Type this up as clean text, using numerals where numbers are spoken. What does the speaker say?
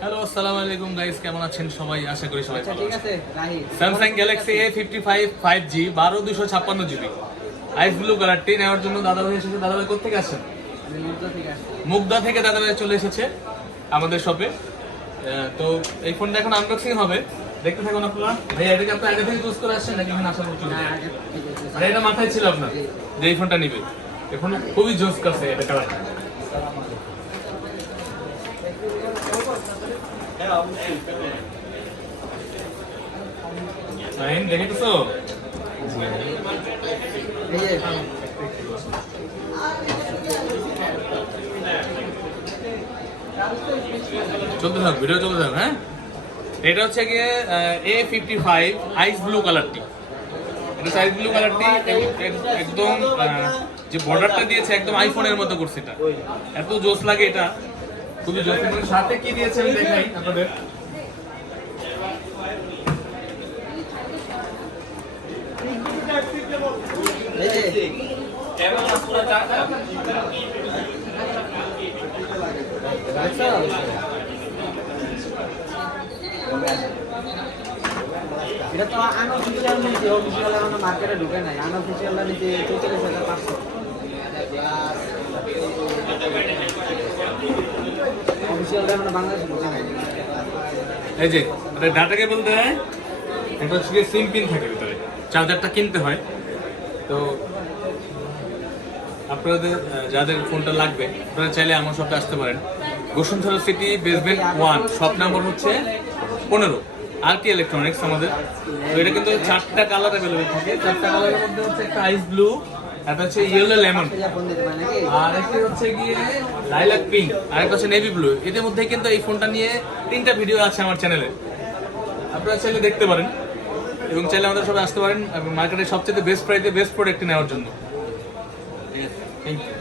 Hello আসসালামু আলাইকুম guys, কেমন আছেন সবাই? আশা করি সবাই ভালো ঠিক আছেন। আছে Rahi Samsung Galaxy A55 5G 12/256 GB আইস ব্লু কালারটি নেওয়ার জন্য দাদাভাই এসেছে। দাদাভাই কোথেকে আসছেন? আমি মুদ্রা থেকে আসছি। মুগদা থেকে দাদাভাই চলে এসেছে আমাদের শপে। তো এই ফোনটা এখন আনবক্সিং হবে, দেখতে থাকুন আপনারা। ভাই এটাকে আপনি আগে থেকে চুজ করে আসছেন নাকি এখানে আসার পর চলে হ্যাঁ, আসছেন? আগে ঠিক আছে। মানে এটা মাথায় ছিল আপনার যে এই ফোনটা নিবে? এখন খুবই জোস কাছে এটা কালার। নাইন দেখেছো? এই যে চলতে থাক, ভিডিও চলতে থাক। হ্যাঁ, এটা হচ্ছে গিয়ে A55 আইস ব্লু কালারটি। এটা আইস ব্লু কালারটি একদম যে বর্ডারটা দিয়েছে একদম আইফোনের মতো করছে। এটা এত জোস লাগে, এটা খুবই জোস। এর সাথে কি দিয়েছে আমি দেখাই আপনাদের। এই যে আচ্ছা এটা তো আনঅফিশিয়াল নিচে, অফিশিয়াল এখনো মার্কেটে ঢুকে নাই। আনঅফিশিয়াল নিচে 44,500, অফিশিয়াল এখনো বাংলাদেশে ঢুকে নাই। এই যে এটা ডাটা কেবল দেয়, এটা হচ্ছে গিয়ে সিম পিন থাকে ভিতরে, চার্জারটা কিনতে হয়। তো আপনাদের যাদের ফোনটা লাগবে আপনারা চাইলে আমার শপে আসতে পারেন। Bashundhara city basement 1, shop number হচ্ছে 15, আরটি ইলেকট্রনিক্স আমাদের। তো এটা কিন্তু 4টা কালার অ্যাভেলেবল থাকে। 4টা কালারের মধ্যে হচ্ছে একটা আইস ব্লু, একটা হচ্ছে ইয়েলো লেমন, ফোন দিতে পারে নাকি? আর একটা হচ্ছে গিয়ে লাইলাক পিঙ্ক, আর একটা হচ্ছে নেভি ব্লু। এদের মধ্যে কিন্তু এই ফোনটা নিয়ে 3টা ভিডিও আছে আমার চ্যানেলে, আপনারা চাইলে দেখতে পারেন এবং চাইলে আমাদের সবাই আসতে পারেন মার্কেটের সবচেয়ে বেস্ট প্রাইসে বেস্ট প্রোডাক্ট নেওয়ার জন্য। Thank you.